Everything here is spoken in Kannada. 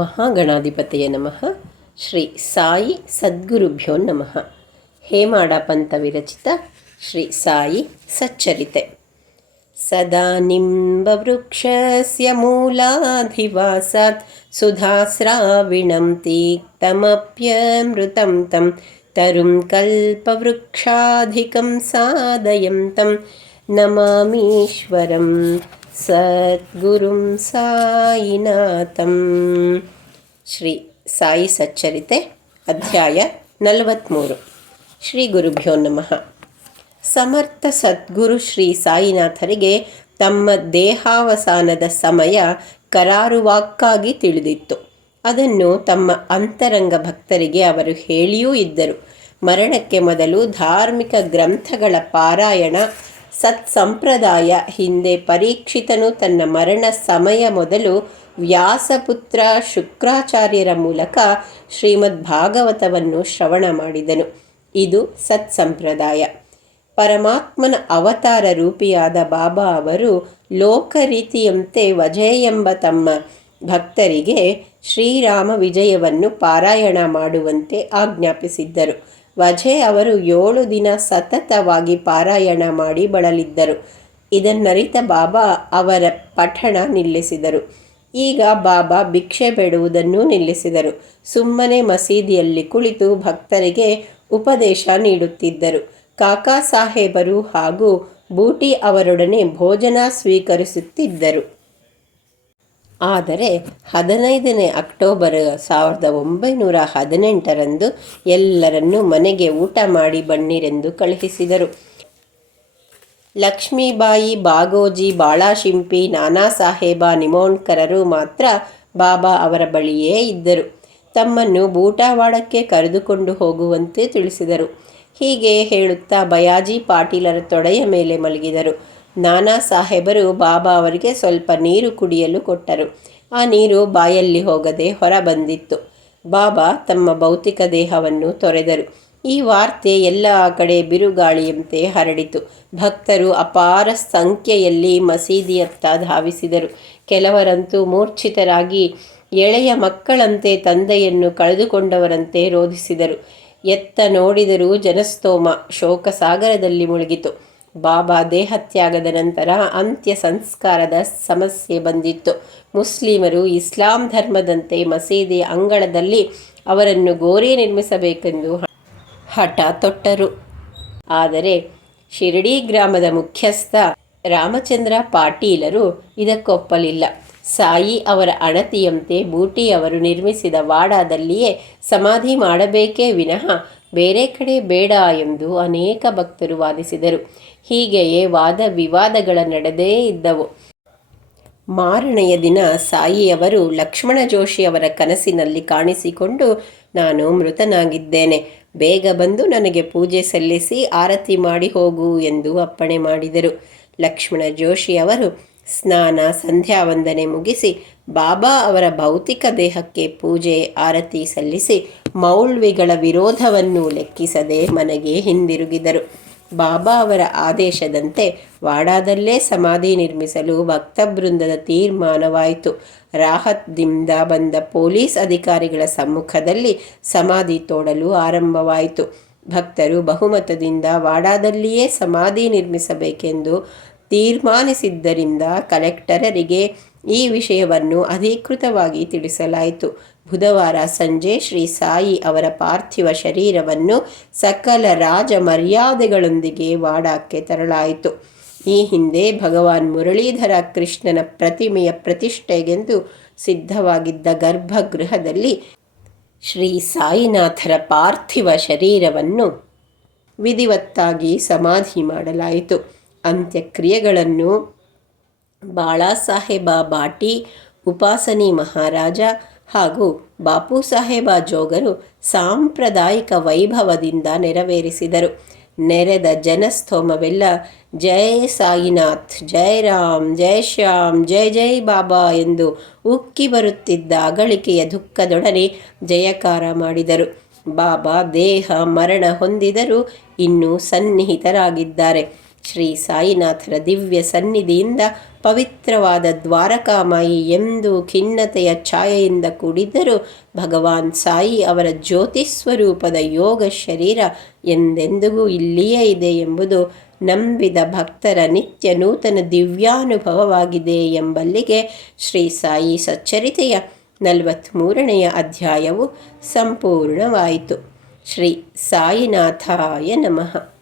ಮಹಾಗಣಾಧಿಪತಿಯ ನಮಃ. ಶ್ರೀ ಸಾಯಿ ಸದ್ಗುರುಭ್ಯೋ ನಮಃ. ಹೇಮಾಡ ಪಂಥ ವಿರಚಿತ ಶ್ರೀ ಸಾಯಿ ಸಚ್ಚರಿತೆ. ಸದಾ ನಿಂಬವೃಕ್ಷಸ್ಯ ಮೂಲಾಧಿವಾಸಾತ್ ಸುಧಾಸ್ರಾವಿಣಂ ತೀಕ್ತಮಪ್ಯಮೃತಂ ತಂ ತರುಂ ಕಲ್ಪವೃಕ್ಷಾಧಿಕಂ ಸಾದಯಂ ತಂ ನಮಾಮೀಶ್ವರಂ ಸದ್ಗುರುಂ ಸಾಯಿನಾಥಂ. ಶ್ರೀ ಸಾಯಿ ಸಚ್ಚರಿತೆ, ಅಧ್ಯಾಯ ನಲವತ್ತ್ಮೂರು ಶ್ರೀ ಗುರುಭ್ಯೋ ನಮಃ. ಸಮರ್ಥ ಸದ್ಗುರು ಶ್ರೀ ಸಾಯಿನಾಥರಿಗೆ ತಮ್ಮ ದೇಹಾವಸಾನದ ಸಮಯ ಕರಾರುವಾಕ್ಕಾಗಿ ತಿಳಿದಿತ್ತು. ಅದನ್ನು ತಮ್ಮ ಅಂತರಂಗ ಭಕ್ತರಿಗೆ ಅವರು ಹೇಳಿಯೂ ಇದ್ದರು. ಮರಣಕ್ಕೆ ಮೊದಲು ಧಾರ್ಮಿಕ ಗ್ರಂಥಗಳ ಪಾರಾಯಣ ಸತ್ಸಂಪ್ರದಾಯ ಹಿಂದೆ ಪರೀಕ್ಷಿತನು ತನ್ನ ಮರಣ ಸಮಯ ಮೊದಲು ವ್ಯಾಸಪುತ್ರ ಶುಕ್ರಾಚಾರ್ಯರ ಮೂಲಕ ಶ್ರೀಮದ್ ಭಾಗವತವನ್ನು ಶ್ರವಣ ಮಾಡಿದನು. ಇದು ಸತ್ ಸಂಪ್ರದಾಯ ಪರಮಾತ್ಮನ ಅವತಾರ ರೂಪಿಯಾದ ಬಾಬಾ ಅವರು ಲೋಕ ರೀತಿಯಂತೆ ವಜಯ ಎಂಬ ತಮ್ಮ ಭಕ್ತರಿಗೆ ಶ್ರೀರಾಮ ವಿಜಯವನ್ನು ಪಾರಾಯಣ ಮಾಡುವಂತೆ ಆಜ್ಞಾಪಿಸಿದ್ದರು. ವಜೆ ಅವರು ಏಳು ದಿನ ಸತತವಾಗಿ ಪಾರಾಯಣ ಮಾಡಿ ಬಳಲಿದ್ದರು. ಇದನ್ನರಿತ ಬಾಬಾ ಅವರ ಪಠಣ ನಿಲ್ಲಿಸಿದರು. ಈಗ ಬಾಬಾ ಭಿಕ್ಷೆ ಬೇಡುವುದನ್ನು ನಿಲ್ಲಿಸಿದರು. ಸುಮ್ಮನೆ ಮಸೀದಿಯಲ್ಲಿ ಕುಳಿತು ಭಕ್ತರಿಗೆ ಉಪದೇಶ ನೀಡುತ್ತಿದ್ದರು. ಕಾಕಾ ಸಾಹೇಬರು ಹಾಗೂ ಬೂಟಿ ಅವರೊಡನೆ ಭೋಜನ ಸ್ವೀಕರಿಸುತ್ತಿದ್ದರು. ಆದರೆ ಹದಿನೈದನೇ ಅಕ್ಟೋಬರ್ ಸಾವಿರದ ಒಂಬೈನೂರ ಹದಿನೆಂಟರಂದು ಎಲ್ಲರನ್ನೂ ಮನೆಗೆ ಊಟ ಮಾಡಿ ಬನ್ನಿರೆಂದು ಕಳುಹಿಸಿದರು. ಲಕ್ಷ್ಮೀಬಾಯಿ, ಬಾಗೋಜಿ, ಬಾಳಾಶಿಂಪಿ ನಾನಾ ಸಾಹೇಬ ನಿಮೋಣ್ಕರರು ಮಾತ್ರ ಬಾಬಾ ಅವರ ಬಳಿಯೇ ಇದ್ದರು. ತಮ್ಮನ್ನು ಬೂಟಾವಾಡಕ್ಕೆ ಕರೆದುಕೊಂಡು ಹೋಗುವಂತೆ ತಿಳಿಸಿದರು. ಹೀಗೆ ಹೇಳುತ್ತಾ ಬಯಾಜಿ ಪಾಟೀಲರ ತೊಡೆಯ ಮೇಲೆ ಮಲಗಿದರು. ನಾನಾ ಸಾಹೇಬರು ಬಾಬಾ ಅವರಿಗೆ ಸ್ವಲ್ಪ ನೀರು ಕುಡಿಯಲು ಕೊಟ್ಟರು. ಆ ನೀರು ಬಾಯಲ್ಲಿ ಹೋಗದೆ ಹೊರ ಬಂದಿತ್ತು. ಬಾಬಾ ತಮ್ಮ ಭೌತಿಕ ದೇಹವನ್ನು ತೊರೆದರು. ಈ ವಾರ್ತೆ ಎಲ್ಲ ಕಡೆ ಬಿರುಗಾಳಿಯಂತೆ ಹರಡಿತು. ಭಕ್ತರು ಅಪಾರ ಸಂಖ್ಯೆಯಲ್ಲಿ ಮಸೀದಿಯತ್ತ ಧಾವಿಸಿದರು. ಕೆಲವರಂತೂ ಮೂರ್ಛಿತರಾಗಿ ಎಳೆಯ ಮಕ್ಕಳಂತೆ ತಂದೆಯನ್ನು ಕಳೆದುಕೊಂಡವರಂತೆ ರೋಧಿಸಿದರು. ಎತ್ತ ನೋಡಿದರೂ ಜನಸ್ತೋಮ ಶೋಕಸಾಗರದಲ್ಲಿ ಮುಳುಗಿತು. ಬಾಬಾ ದೇಹತ್ಯಾಗದ ನಂತರ ಅಂತ್ಯ ಸಂಸ್ಕಾರದ ಸಮಸ್ಯೆ ಬಂದಿತ್ತು. ಮುಸ್ಲಿಮರು ಇಸ್ಲಾಂ ಧರ್ಮದಂತೆ ಮಸೀದಿ ಅಂಗಳದಲ್ಲಿ ಅವರನ್ನು ಗೋರಿ ನಿರ್ಮಿಸಬೇಕೆಂದು ಹಠ ತೊಟ್ಟರು. ಆದರೆ ಶಿರಡಿ ಗ್ರಾಮದ ಮುಖ್ಯಸ್ಥ ರಾಮಚಂದ್ರ ಪಾಟೀಲರು ಇದಕ್ಕೊಪ್ಪಲಿಲ್ಲ. ಸಾಯಿ ಅವರ ಅಣತಿಯಂತೆ ಬೂಟಿ ಅವರು ನಿರ್ಮಿಸಿದ ವಾಡಾದಲ್ಲಿಯೇ ಸಮಾಧಿ ಮಾಡಬೇಕೇ ವಿನಃ ಬೇರೆ ಕಡೆ ಬೇಡ ಎಂದು ಅನೇಕ ಭಕ್ತರು ವಾದಿಸಿದರು. ಹೀಗೆಯೇ ವಾದ ವಿವಾದಗಳ ನಡೆದೇ ಇದ್ದವು. ಮಾರನೆಯ ದಿನ ಸಾಯಿಯವರು ಲಕ್ಷ್ಮಣ ಜೋಶಿ ಅವರ ಕನಸಿನಲ್ಲಿ ಕಾಣಿಸಿಕೊಂಡು, ನಾನು ಮೃತನಾಗಿದ್ದೇನೆ. ಬೇಗ ಬಂದು ನನಗೆ ಪೂಜೆ ಸಲ್ಲಿಸಿ, ಆರತಿ ಮಾಡಿ ಹೋಗು ಎಂದು ಅಪ್ಪಣೆ ಮಾಡಿದರು. ಲಕ್ಷ್ಮಣ ಜೋಶಿ ಅವರು ಸ್ನಾನ, ಸಂಧ್ಯಾ ವಂದನೆ ಮುಗಿಸಿ ಬಾಬಾ ಅವರ ಭೌತಿಕ ದೇಹಕ್ಕೆ ಪೂಜೆ, ಆರತಿ ಸಲ್ಲಿಸಿ ಮೌಲ್ವಿಗಳ ವಿರೋಧವನ್ನು ಲೆಕ್ಕಿಸದೆ ಮನೆಗೆ ಹಿಂದಿರುಗಿದರು. ಬಾಬಾ ಅವರ ಆದೇಶದಂತೆ ವಾಡಾದಲ್ಲೇ ಸಮಾಧಿ ನಿರ್ಮಿಸಲು ಭಕ್ತಬೃಂದದ ತೀರ್ಮಾನವಾಯಿತು. ರಾಹತ್ದಿಂದ ಬಂದ ಪೊಲೀಸ್ ಅಧಿಕಾರಿಗಳ ಸಮ್ಮುಖದಲ್ಲಿ ಸಮಾಧಿ ತೋಡಲು ಆರಂಭವಾಯಿತು. ಭಕ್ತರು ಬಹುಮತದಿಂದ ವಾಡಾದಲ್ಲಿಯೇ ಸಮಾಧಿ ನಿರ್ಮಿಸಬೇಕೆಂದು ತೀರ್ಮಾನಿಸಿದ್ದರಿಂದ ಕಲೆಕ್ಟರರಿಗೆ ಈ ವಿಷಯವನ್ನು ಅಧಿಕೃತವಾಗಿ ತಿಳಿಸಲಾಯಿತು. ಬುಧವಾರ ಸಂಜೆ ಶ್ರೀ ಸಾಯಿ ಅವರ ಪಾರ್ಥಿವ ಶರೀರವನ್ನು ಸಕಲ ರಾಜ ಮರ್ಯಾದೆಗಳೊಂದಿಗೆ ವಾಡಾಕ್ಕೆ ತರಲಾಯಿತು. ಈ ಹಿಂದೆ ಭಗವಾನ್ ಮುರಳೀಧರ ಕೃಷ್ಣನ ಪ್ರತಿಮೆಯ ಪ್ರತಿಷ್ಠೆಗೆಂದು ಸಿದ್ಧವಾಗಿದ್ದ ಗರ್ಭಗೃಹದಲ್ಲಿ ಶ್ರೀ ಸಾಯಿನಾಥರ ಪಾರ್ಥಿವ ಶರೀರವನ್ನು ವಿಧಿವತ್ತಾಗಿ ಸಮಾಧಿ ಮಾಡಲಾಯಿತು. ಅಂತ್ಯಕ್ರಿಯೆಗಳನ್ನು ಬಾಳಾಸಾಹೇಬ ಬಾಟಿ, ಉಪಾಸನಿ ಮಹಾರಾಜ ಹಾಗೂ ಬಾಪು ಸಾಹೇಬ ಜೋಗರು ಸಾಂಪ್ರದಾಯಿಕ ವೈಭವದಿಂದ ನೆರವೇರಿಸಿದರು. ನೆರೆದ ಜನಸ್ತೋಮವೆಲ್ಲ ಜೈ ಸಾಯಿನಾಥ್ ಜೈ ರಾಮ್ ಜೈ ಶ್ಯಾಮ್ ಜೈ ಜೈ ಬಾಬಾ ಎಂದು ಉಕ್ಕಿ ಬರುತ್ತಿದ್ದ ಅಗಳಿಕೆಯ ದುಃಖದೊಡನೆ ಜಯಕಾರ ಮಾಡಿದರು. ಬಾಬಾ ದೇಹ ಮರಣ ಹೊಂದಿದರೂ ಇನ್ನೂ ಸನ್ನಿಹಿತರಾಗಿದ್ದಾರೆ. ಶ್ರೀ ಸಾಯಿನಾಥರ ದಿವ್ಯ ಸನ್ನಿಧಿಯಿಂದ ಪವಿತ್ರವಾದ ದ್ವಾರಕಾಮಾಯಿ ಎಂದು ಖಿನ್ನತೆಯ ಛಾಯೆಯಿಂದ ಕೂಡಿದ್ದರೂ ಭಗವಾನ್ ಸಾಯಿ ಅವರ ಜ್ಯೋತಿ ಸ್ವರೂಪದ ಯೋಗ ಶರೀರ ಎಂದೆಂದಿಗೂ ಇಲ್ಲಿಯೇ ಇದೆ ಎಂಬುದು ನಂಬಿದ ಭಕ್ತರ ನಿತ್ಯ ನೂತನ ದಿವ್ಯಾನುಭವವಾಗಿದೆ ಎಂಬಲ್ಲಿಗೆ ಶ್ರೀ ಸಾಯಿ ಸಚ್ಚರಿತೆಯ ನಲವತ್ತ್ಮೂರನೆಯ ಅಧ್ಯಾಯವು ಸಂಪೂರ್ಣವಾಯಿತು. ಶ್ರೀ ಸಾಯಿನಾಥಾಯ ನಮಃ.